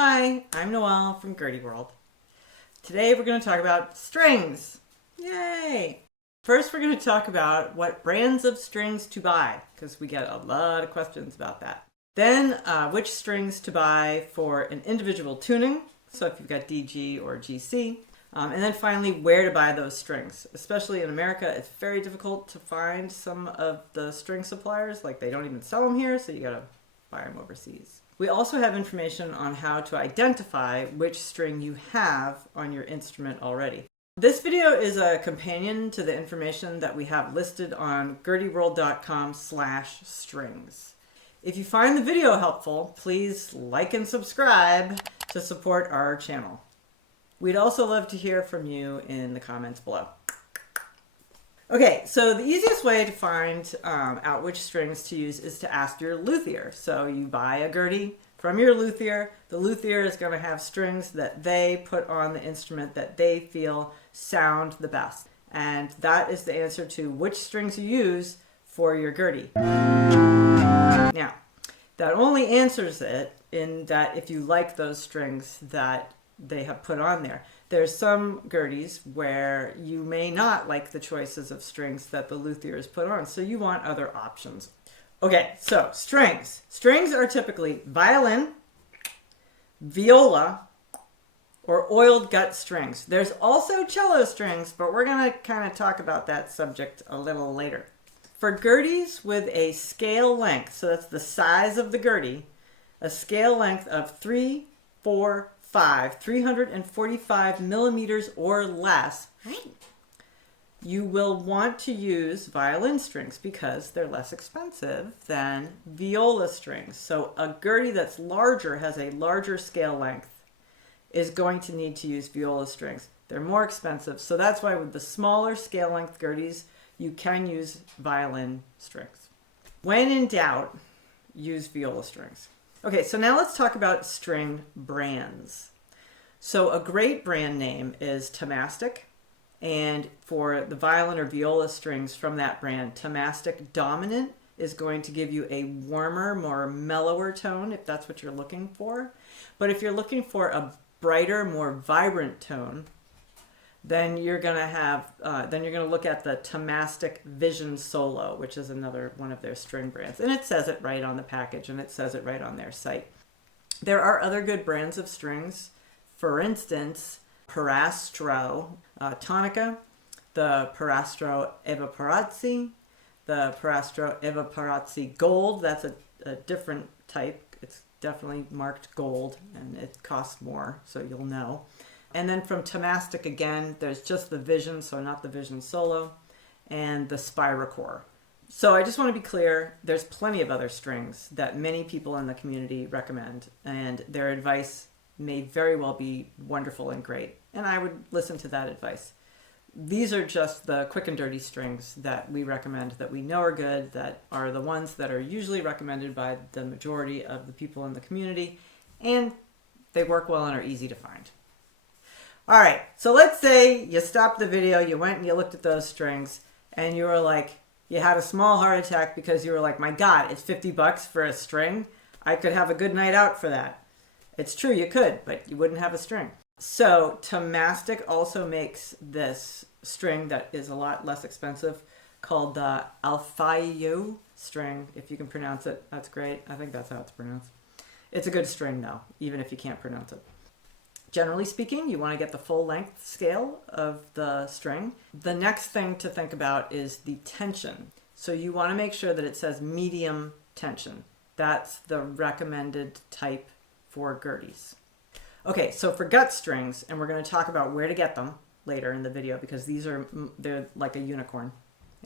Hi, I'm Noelle from GurdyWorld. Today we're going to talk about strings. Yay! First we're going to talk about what brands of strings to buy, because we get a lot of questions about that. Then which strings to buy for an individual tuning, so if you've got DG or GC. And then finally where to buy those strings. Especially in America, it's very difficult to find some of the string suppliers, like they don't even sell them here, so you got to buy them overseas. We also have information on how to identify which string you have on your instrument already. This video is a companion to the information that we have listed on GurdyWorld.com/strings. If you find the video helpful, please like and subscribe to support our channel. We'd also love to hear from you in the comments below. Okay, so the easiest way to find out which strings to use is to ask your luthier. So you buy a Gurdy from your luthier. The luthier is going to have strings that they put on the instrument that they feel sound the best. And that is the answer to which strings you use for your Gurdy. Now, that only answers it in that if you like those strings that they have put on there. There's some Gurdys where you may not like the choices of strings that the luthier has put on, so you want other options. Okay, so strings. Strings are typically violin, viola, or oiled gut strings. There's also cello strings, but we're going to kind of talk about that subject a little later. For Gurdys with a scale length, so that's the size of the Gurdy, a scale length of 3, 4, 345 millimeters or less, you will want to use violin strings because they're less expensive than viola strings. So a Gurdy that's larger, has a larger scale length, is going to need to use viola strings. They're more expensive, so that's why with the smaller scale length Gurdys, you can use violin strings. When in doubt, use viola strings. Okay, so now let's talk about string brands. So a great brand name is Thomastik, and for the violin or viola strings from that brand, Thomastik Dominant is going to give you a warmer, more mellower tone if that's what you're looking for. But if you're looking for a brighter, more vibrant tone, then you're going to have look at the Thomastik Vision Solo, which is another one of their string brands. And it says it right on the package, and it says it right on their site. There are other good brands of strings. For instance, Pirastro Tonica, the Pirastro Evaporazzi, the Pirastro Evaporazzi Gold. That's a different type. It's definitely marked gold, and it costs more, so you'll know. And then from Thomastik again, there's just the Vision, so not the Vision Solo, and the Spiracore. So I just want to be clear, there's plenty of other strings that many people in the community recommend, and their advice may very well be wonderful and great, and I would listen to that advice. These are just the quick and dirty strings that we recommend, that we know are good, that are the ones that are usually recommended by the majority of the people in the community, and they work well and are easy to find. All right, so let's say you stopped the video, you went and you looked at those strings, and you were like, you had a small heart attack because you were like, my God, it's $50 for a string? I could have a good night out for that. It's true, you could, but you wouldn't have a string. So Thomastik also makes this string that is a lot less expensive called the Alfayo string. If you can pronounce it, that's great. I think that's how it's pronounced. It's a good string though, even if you can't pronounce it. Generally speaking, you want to get the full length scale of the string. The next thing to think about is the tension. So you want to make sure that it says medium tension. That's the recommended type for Gurdys. Okay, so for gut strings, and we're going to talk about where to get them later in the video because they're like a unicorn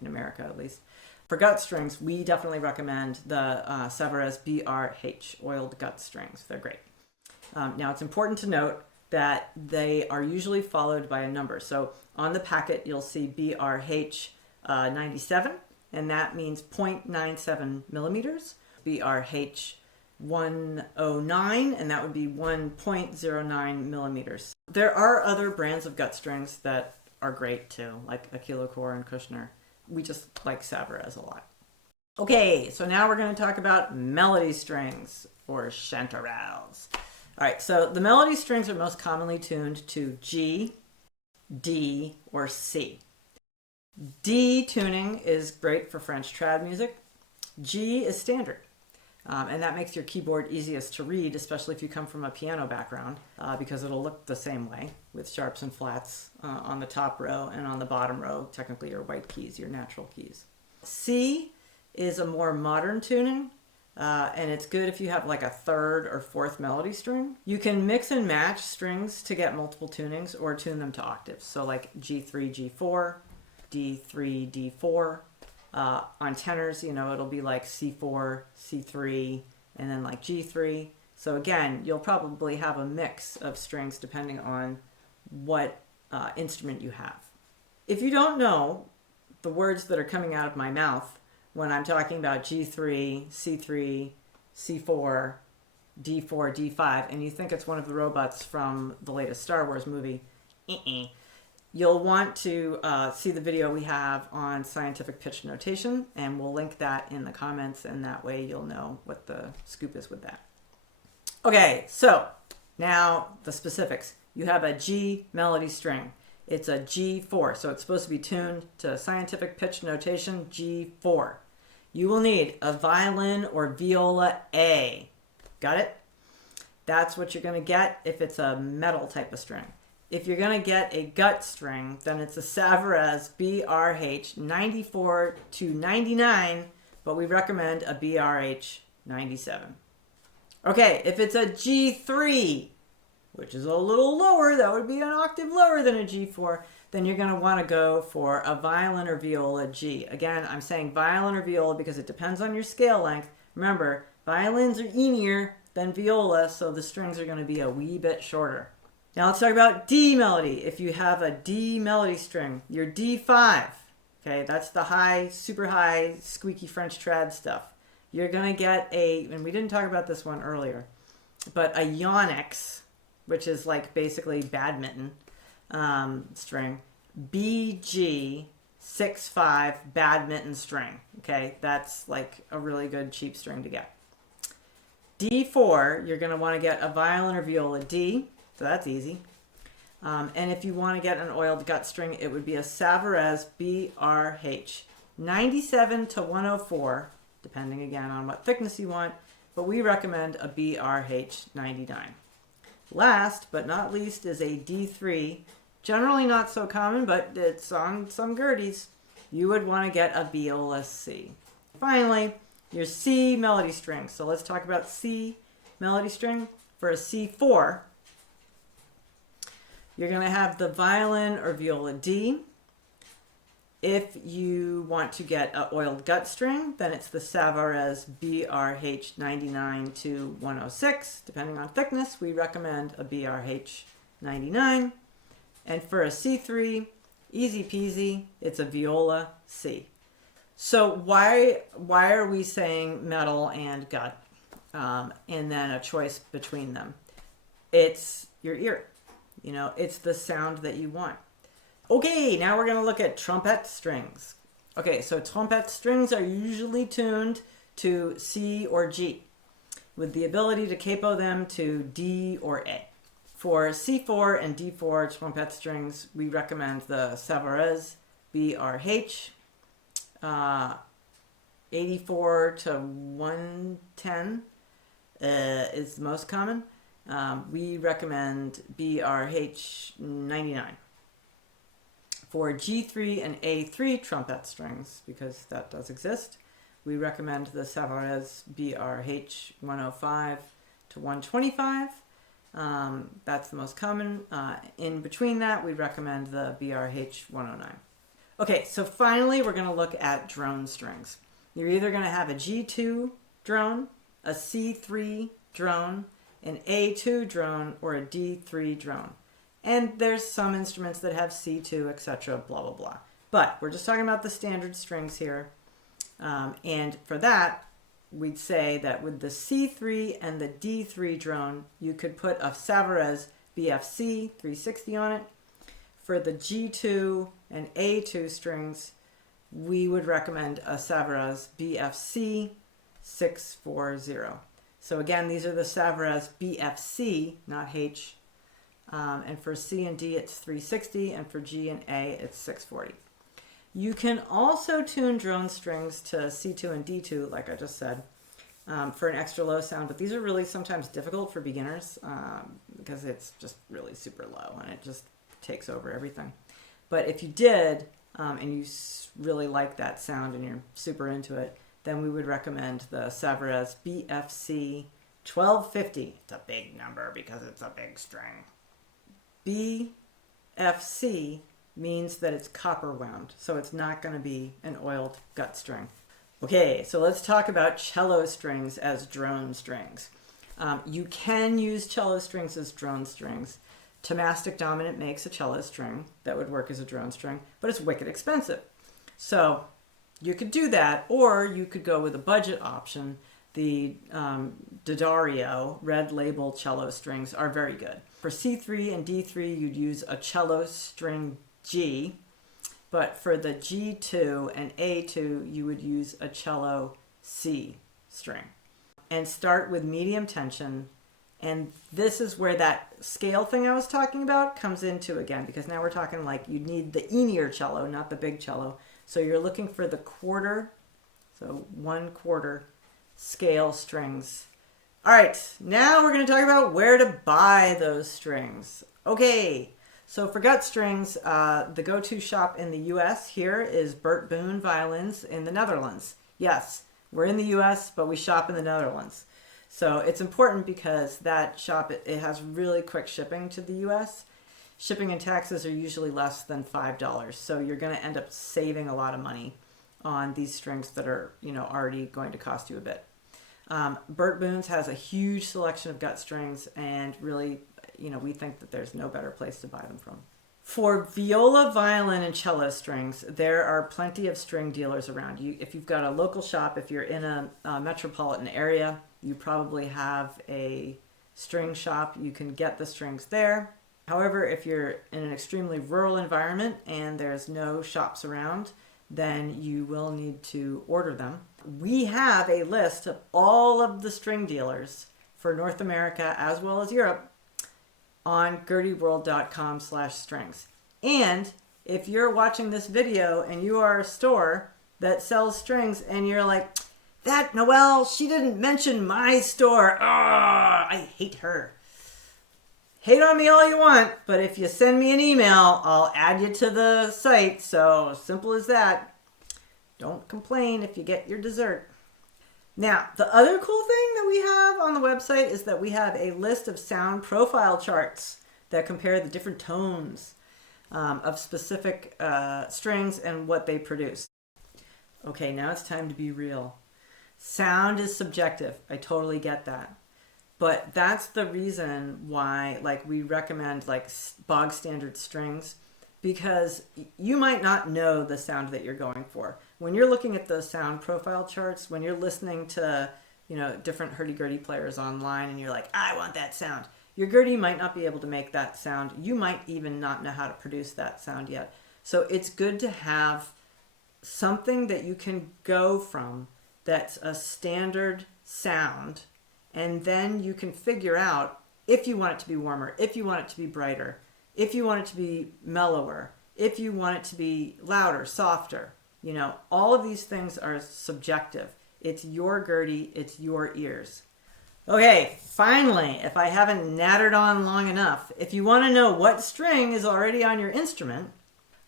in America at least. For gut strings, we definitely recommend the Savarez BRH oiled gut strings. They're great. Now it's important to note that they are usually followed by a number. So on the packet, you'll see BRH 97, and that means 0.97 millimeters. BRH 109, and that would be 1.09 millimeters. There are other brands of gut strings that are great too, like Core and Kushner. We just like Savarez a lot. Okay, so now we're going to talk about melody strings, or chanterelles. All right, so the melody strings are most commonly tuned to G, D, or C. D tuning is great for French trad music. G is standard. And that makes your keyboard easiest to read, especially if you come from a piano background, because it'll look the same way with sharps and flats on the top row, and on the bottom row, technically your white keys, your natural keys. C is a more modern tuning, and it's good if you have like a third or fourth melody string. You can mix and match strings to get multiple tunings or tune them to octaves. So like G3, G4, D3, D4. On tenors, you know, it'll be like C4, C3, and then like G3. So again, you'll probably have a mix of strings depending on what instrument you have. If you don't know the words that are coming out of my mouth when I'm talking about G3, C3, C4, D4, D5, and you think it's one of the robots from the latest Star Wars movie, you'll want to see the video we have on scientific pitch notation, and we'll link that in the comments, and that way you'll know what the scoop is with that. Okay, so now the specifics. You have a G melody string. It's a G4, so it's supposed to be tuned to scientific pitch notation G4. You will need a violin or viola A. Got it? That's what you're going to get if it's a metal type of string. If you're going to get a gut string, then it's a Savarez BRH 94 to 99, but we recommend a BRH 97. Okay, if it's a G3, which is a little lower, that would be an octave lower than a G4, then you're going to want to go for a violin or viola G. Again, I'm saying violin or viola because it depends on your scale length. Remember, violins are eenier than viola, so the strings are going to be a wee bit shorter. Now let's talk about D melody. If you have a D melody string, your D5, okay, that's the high, super high, squeaky French trad stuff. You're going to get a, and we didn't talk about this one earlier, but a Yonex, which is like basically badminton string, BG 6/5 badminton string. Okay, that's like a really good cheap string to get. D4, you're going to want to get a violin or viola D. So that's easy. And if you want to get an oiled gut string, it would be a Savarez BRH 97 to 104, depending again on what thickness you want, but we recommend a BRH 99. Last but not least is a D3, generally not so common, but it's on some Gurdys. You would want to get a viola C. Finally, your C melody string. So let's talk about C melody string. For a C4, you're going to have the violin or viola D. If you want to get an oiled gut string, then it's the Savarez BRH 99 to 106. Depending on thickness, we recommend a BRH 99. And for a C3, easy peasy, it's a viola C. So why are we saying metal and gut, and then a choice between them? It's your ear. You know, it's the sound that you want. Okay, now we're going to look at trompette strings. Okay, so trompette strings are usually tuned to C or G, with the ability to capo them to D or A. For C4 and D4 trompette strings, we recommend the Savarez BRH 84 to 110 is the most common. We recommend BRH 99. For G3 and A3 trompette strings, because that does exist, we recommend the Savarez BRH 105 to 125. That's the most common. In between that, we recommend the BRH 109. Okay, so finally, we're going to look at drone strings. You're either going to have a G2 drone, a C3 drone, an A2 drone, or a D3 drone. And there's some instruments that have C2, etc., blah, blah, blah. But we're just talking about the standard strings here. And for that, we'd say that with the C3 and the D3 drone, you could put a Savarez BFC 360 on it. For the G2 and A2 strings, we would recommend a Savarez BFC 640. So again, these are the Savarez BFC, not H. And for C and D, it's 360, and for G and A, it's 640. You can also tune drone strings to C2 and D2, like I just said, for an extra low sound. But these are really sometimes difficult for beginners because it's just really super low and it just takes over everything. But if you did, and you really like that sound and you're super into it, then we would recommend the Savarez BFC 1250. It's a big number because it's a big string. BFC means that it's copper wound, so it's not going to be an oiled gut string. Okay, so let's talk about cello strings as drone strings. You can use cello strings as drone strings. Thomastik Dominant makes a cello string that would work as a drone string, but it's wicked expensive. So you could do that, or you could go with a budget option. The D'Addario red label cello strings are very good. For C3 and D3, you'd use a cello string G, but for the G2 and A2, you would use a cello C string. And start with medium tension. And this is where that scale thing I was talking about comes into again, because now we're talking like you need the Enier cello, not the big cello. So you're looking for the quarter, so 1/4 scale strings. All right, now we're going to talk about where to buy those strings. Okay, so for gut strings, the go-to shop in the US here is Bert Boon Violins in the Netherlands. Yes, we're in the US, but we shop in the Netherlands. So it's important because that shop, it has really quick shipping to the US. Shipping and taxes are usually less than $5. So you're going to end up saving a lot of money on these strings that are, already going to cost you a bit. Bert Boon's has a huge selection of gut strings, and really, we think that there's no better place to buy them from. For viola, violin, and cello strings, there are plenty of string dealers around. If you've got a local shop, if you're in a metropolitan area, you probably have a string shop. You can get the strings there. However, if you're in an extremely rural environment and there's no shops around, then you will need to order them. We have a list of all of the string dealers for North America as well as Europe on GurdyWorld.com/strings. And if you're watching this video and you are a store that sells strings and you're like, that Noelle, she didn't mention my store. I hate her. Hate on me all you want, but if you send me an email, I'll add you to the site. So simple as that. Don't complain if you get your dessert. Now, the other cool thing that we have on the website is that we have a list of sound profile charts that compare the different tones of specific strings and what they produce. Okay, now it's time to be real. Sound is subjective. I totally get that. But that's the reason why we recommend bog standard strings, because you might not know the sound that you're going for. When you're looking at the sound profile charts, when you're listening to different hurdy-gurdy players online and you're like, I want that sound, your Gurdy might not be able to make that sound. You might even not know how to produce that sound yet. So it's good to have something that you can go from that's a standard sound, and then you can figure out if you want it to be warmer, if you want it to be brighter, if you want it to be mellower, if you want it to be louder, softer. All of these things are subjective. It's your Gurdy, it's your ears. Okay, finally, if I haven't nattered on long enough, if you want to know what string is already on your instrument,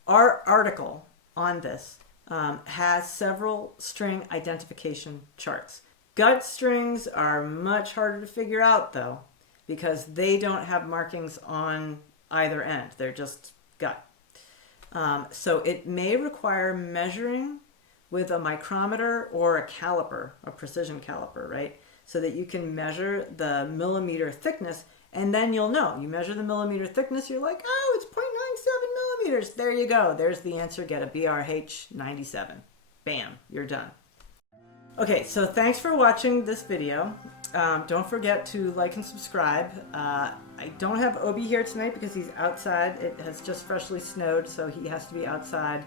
our article on this has several string identification charts. Gut strings are much harder to figure out, though, because they don't have markings on either end. They're just gut. So it may require measuring with a micrometer or a caliper, a precision caliper, right? So that you can measure the millimeter thickness, and then you'll know. You measure the millimeter thickness, you're like, oh, it's 0.97 millimeters. There you go. There's the answer. Get a BRH 97. Bam, you're done. Okay, so thanks for watching this video. Don't forget to like and subscribe. I don't have Obi here tonight because he's outside. It has just freshly snowed, so he has to be outside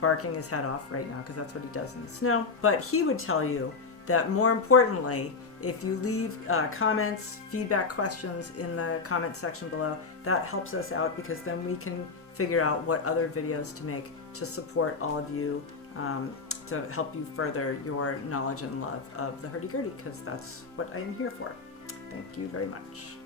barking his head off right now because that's what he does in the snow. But he would tell you that more importantly, if you leave comments, feedback, questions in the comment section below, that helps us out because then we can figure out what other videos to make to support all of you, to help you further your knowledge and love of the hurdy-gurdy, because that's what I am here for. Thank you very much.